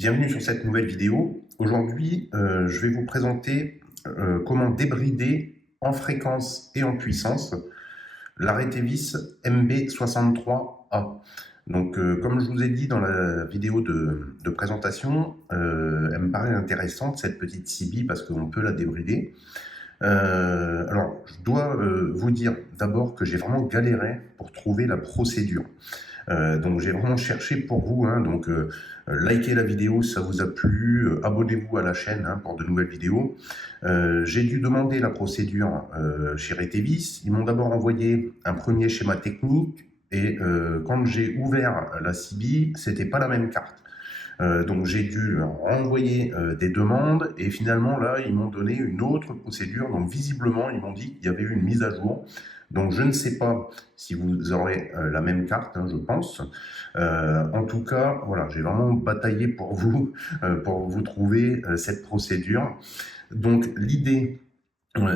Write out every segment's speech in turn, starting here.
Bienvenue sur cette nouvelle vidéo. Aujourd'hui, je vais vous présenter comment débrider en fréquence et en puissance la Retevis MB63A. Donc, comme je vous ai dit dans la vidéo de présentation, elle me paraît intéressante cette petite CB parce qu'on peut la débrider. Alors, je dois vous dire d'abord que j'ai vraiment galéré pour trouver la procédure. Donc j'ai vraiment cherché pour vous, donc likez la vidéo si ça vous a plu, abonnez-vous à la chaîne pour de nouvelles vidéos. J'ai dû demander la procédure chez Retevis. Ils m'ont d'abord envoyé un premier schéma technique et quand j'ai ouvert la CB, c'était pas la même carte. Donc j'ai dû renvoyer des demandes et finalement là ils m'ont donné une autre procédure. Donc visiblement ils m'ont dit qu'il y avait eu une mise à jour. Donc je ne sais pas si vous aurez la même carte, je pense. En tout cas, voilà, j'ai vraiment bataillé pour vous trouver cette procédure. Donc l'idée,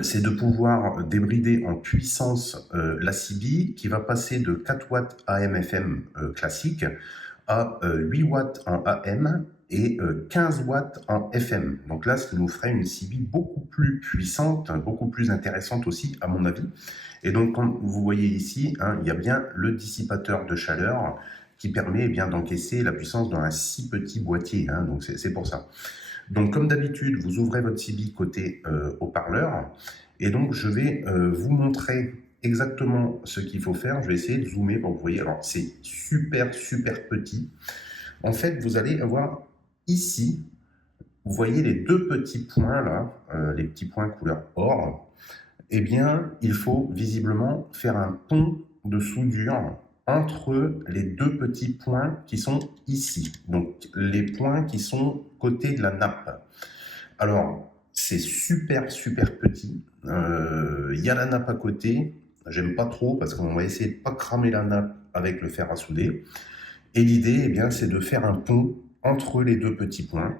c'est de pouvoir débrider en puissance la CB qui va passer de 4 watts AM/FM classique à 8 watts en AM et 15 watts en FM. Donc là, ce qui nous ferait une CB beaucoup plus puissante, beaucoup plus intéressante aussi, à mon avis. Et donc, comme vous voyez ici, il y a bien le dissipateur de chaleur qui permet d'encaisser la puissance dans un si petit boîtier. Donc, c'est pour ça. Donc, comme d'habitude, vous ouvrez votre CB côté haut-parleur. Et donc, je vais vous montrer exactement ce qu'il faut faire. Je vais essayer de zoomer pour que vous voyez. Alors, c'est super petit. En fait, vous allez avoir ici, vous voyez les deux petits points là, les petits points couleur or. Eh bien, il faut visiblement faire un pont de soudure entre les deux petits points qui sont ici. Donc, les points qui sont côté de la nappe. Alors, c'est super petit. Il y a la nappe à côté. J'aime pas trop parce qu'on va essayer de pas cramer la nappe avec le fer à souder. Et l'idée, c'est de faire un pont entre les deux petits points.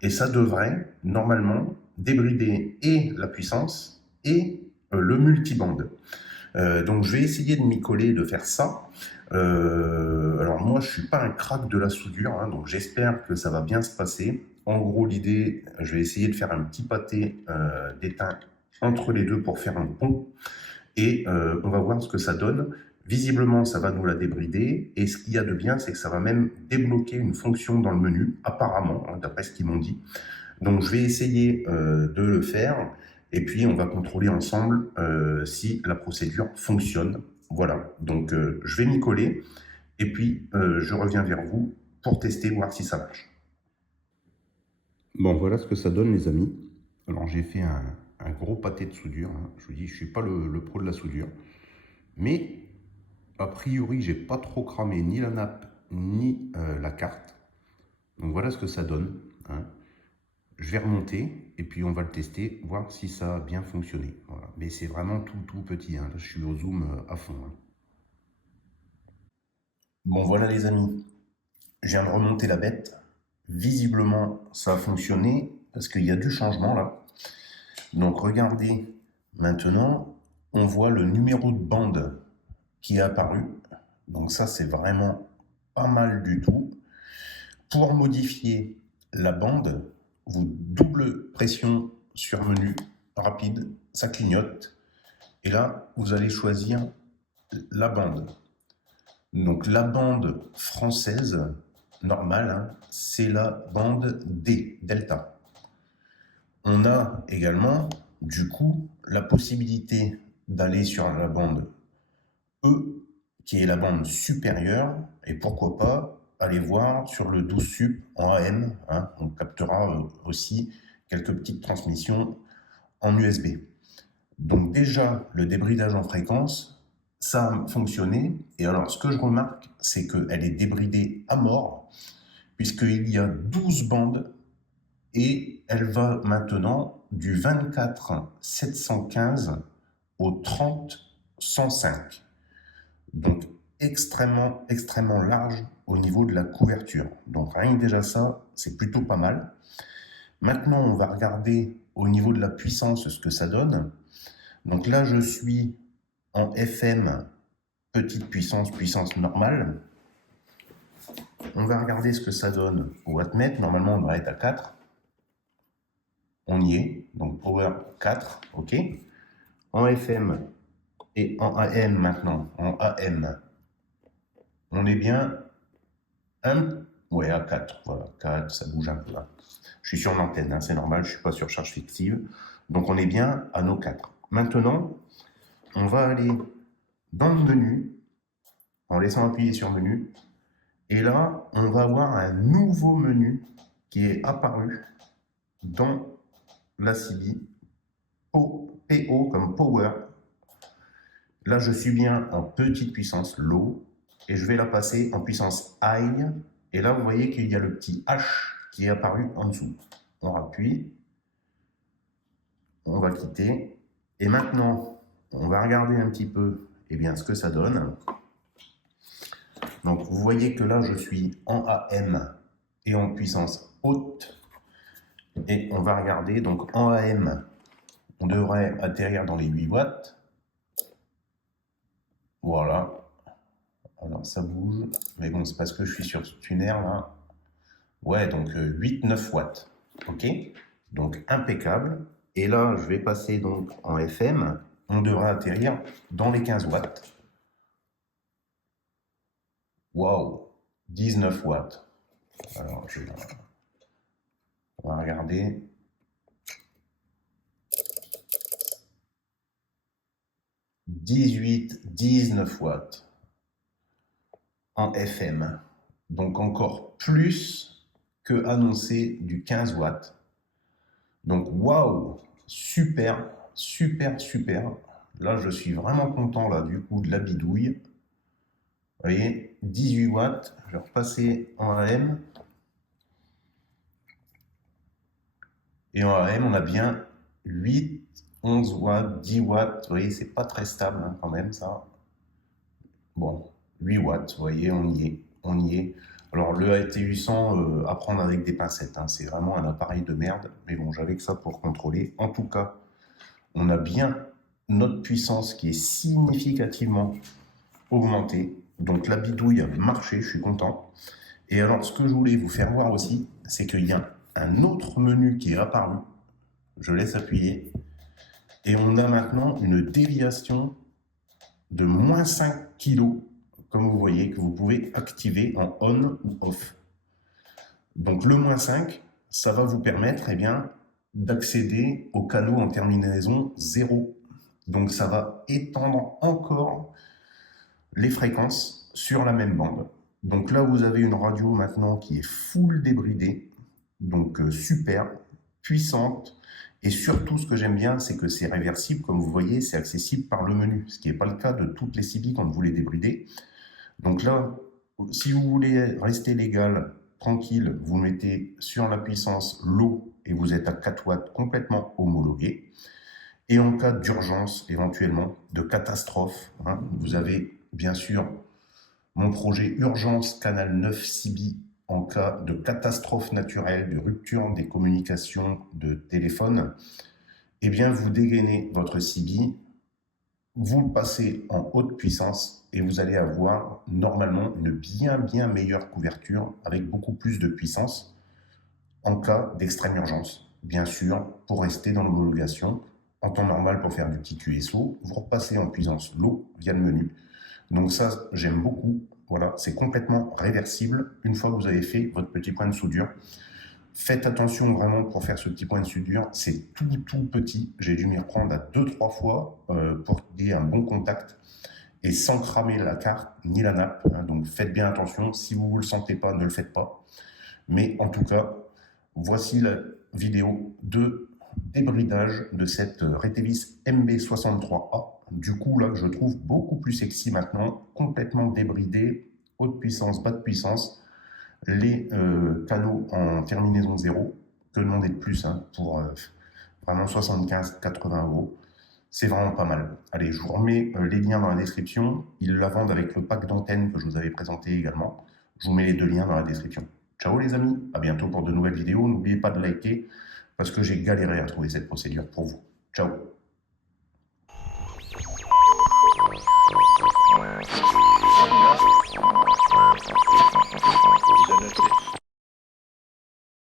Et ça devrait, normalement, débrider et la puissance et le multibande. Donc, je vais essayer de m'y coller et de faire ça. Alors, moi, je suis pas un crack de la soudure, donc j'espère que ça va bien se passer. En gros, l'idée, je vais essayer de faire un petit pâté d'étain entre les deux pour faire un pont. Et on va voir ce que ça donne. Visiblement, ça va nous la débrider. Et ce qu'il y a de bien, c'est que ça va même débloquer une fonction dans le menu, apparemment, d'après ce qu'ils m'ont dit. Donc, je vais essayer de le faire. Et puis, on va contrôler ensemble si la procédure fonctionne. Voilà. Donc, je vais m'y coller. Et puis, je reviens vers vous pour tester, voir si ça marche. Bon, voilà ce que ça donne, les amis. Alors, j'ai fait un gros pâté de soudure. Je vous dis, je ne suis pas le pro de la soudure. Mais, a priori, j'ai pas trop cramé ni la nappe, ni la carte. Donc, voilà ce que ça donne. Je vais remonter et puis on va le tester, voir si ça a bien fonctionné. Voilà. Mais c'est vraiment tout petit. Là, je suis au zoom à fond. Bon, voilà les amis. Je viens de remonter la bête. Visiblement, ça a fonctionné parce qu'il y a du changement là. Donc, regardez, maintenant, on voit le numéro de bande qui est apparu. Donc ça, c'est vraiment pas mal du tout. Pour modifier la bande, vous double pression sur menu rapide, ça clignote. Et là, vous allez choisir la bande. Donc la bande française normale, c'est la bande D, delta. On a également, du coup, la possibilité d'aller sur la bande E, qui est la bande supérieure, et pourquoi pas aller voir sur le 12 sup en AM, on captera aussi quelques petites transmissions en USB. Donc déjà, le débridage en fréquence, ça a fonctionné, et alors ce que je remarque, c'est qu'elle est débridée à mort, puisqu'il y a 12 bandes, et elle va maintenant du 24 715 au 30 105. Donc extrêmement large au niveau de la couverture. Donc rien que déjà ça, c'est plutôt pas mal. Maintenant, on va regarder au niveau de la puissance ce que ça donne. Donc là, je suis en FM, petite puissance normale. On va regarder ce que ça donne au wattmètre. Normalement, on devrait être à 4. On y est. Donc, power 4. OK. En FM et en AM maintenant, en AM, on est bien ouais, à 4. Voilà, 4, ça bouge un peu là. Je suis sur l'antenne, hein, c'est normal, je ne suis pas sur charge fictive. Donc, on est bien à nos 4. Maintenant, on va aller dans le menu, en laissant appuyer sur menu. Et là, on va avoir un nouveau menu qui est apparu dans la CB. PO comme Power. Là, je suis bien en petite puissance low et je vais la passer en puissance high. Et là, vous voyez qu'il y a le petit H qui est apparu en dessous. On appuie. On va quitter. Et maintenant, on va regarder un petit peu ce que ça donne. Donc, vous voyez que là, je suis en AM et en puissance haute. Et on va regarder, donc en AM, on devrait atterrir dans les 8 watts. Voilà. Alors, ça bouge. Mais bon, c'est parce que je suis sur tuner, là. Ouais, donc 8-9 watts. OK. Donc, impeccable. Et là, je vais passer donc en FM. On devra atterrir dans les 15 watts. Waouh, 19 watts. Alors, on va regarder. 18-19 watts en FM. Donc encore plus que annoncé du 15 watts. Donc waouh, super, super, super. Là, je suis vraiment content là du coup de la bidouille. Vous voyez, 18 watts. Je vais repasser en AM. Et en AM, on a bien 8, 11 watts, 10 watts. Vous voyez, c'est pas très stable hein, quand même ça. Bon, 8 watts, vous voyez, on y est. On y est. Alors le AT800, à prendre avec des pincettes, hein, c'est vraiment un appareil de merde. Mais bon, j'avais que ça pour contrôler. En tout cas, on a bien notre puissance qui est significativement augmentée. Donc la bidouille a marché, je suis content. Et alors, ce que je voulais vous faire voir aussi, c'est qu'il y a un autre menu qui est apparu. Je laisse appuyer. Et on a maintenant une déviation de moins 5 kg, comme vous voyez, que vous pouvez activer en on ou off. Donc le moins 5, ça va vous permettre d'accéder aux canaux en terminaison 0. Donc ça va étendre encore les fréquences sur la même bande. Donc là, vous avez une radio maintenant qui est full débridée, donc super, puissante. Et surtout, ce que j'aime bien, c'est que c'est réversible. Comme vous voyez, c'est accessible par le menu, ce qui n'est pas le cas de toutes les CB quand vous les débridez. Donc là, si vous voulez rester légal, tranquille, vous mettez sur la puissance low et vous êtes à 4 watts complètement homologué. Et en cas d'urgence, éventuellement, de catastrophe, hein, vous avez bien sûr mon projet Urgence Canal 9 CB en cas de catastrophe naturelle, de rupture des communications de téléphone. Eh bien, vous dégainez votre CB, vous le passez en haute puissance et vous allez avoir normalement une bien meilleure couverture avec beaucoup plus de puissance en cas d'extrême urgence. Bien sûr, pour rester dans l'homologation, en temps normal pour faire du petit QSO, vous repassez en puissance low via le menu. Donc ça, j'aime beaucoup. Voilà, c'est complètement réversible une fois que vous avez fait votre petit point de soudure. Faites attention vraiment pour faire ce petit point de soudure, c'est tout petit. J'ai dû m'y reprendre à 2-3 fois pour qu'il y ait un bon contact et sans cramer la carte ni la nappe. Hein, donc faites bien attention, si vous ne le sentez pas, ne le faites pas. Mais en tout cas, voici la vidéo de débridage de cette Retevis MB63A. Du coup, là, que je trouve beaucoup plus sexy maintenant, complètement débridé, haute puissance, basse puissance, les canaux en terminaison 0, que demander de plus hein, pour vraiment 75-80 €. C'est vraiment pas mal. Allez, je vous remets les liens dans la description. Ils la vendent avec le pack d'antenne que je vous avais présenté également. Je vous mets les 2 liens dans la description. Ciao les amis, à bientôt pour de nouvelles vidéos. N'oubliez pas de liker parce que j'ai galéré à trouver cette procédure pour vous. Ciao.